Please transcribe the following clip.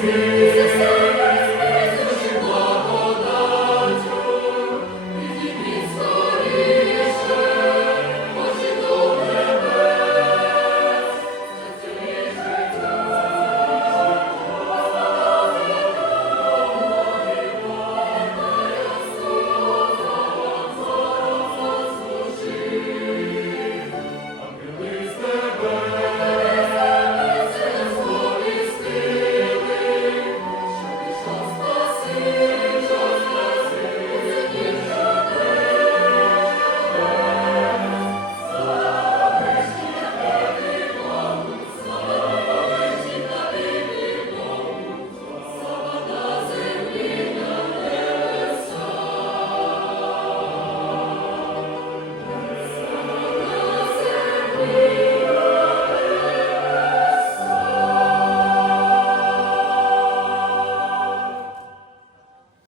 see.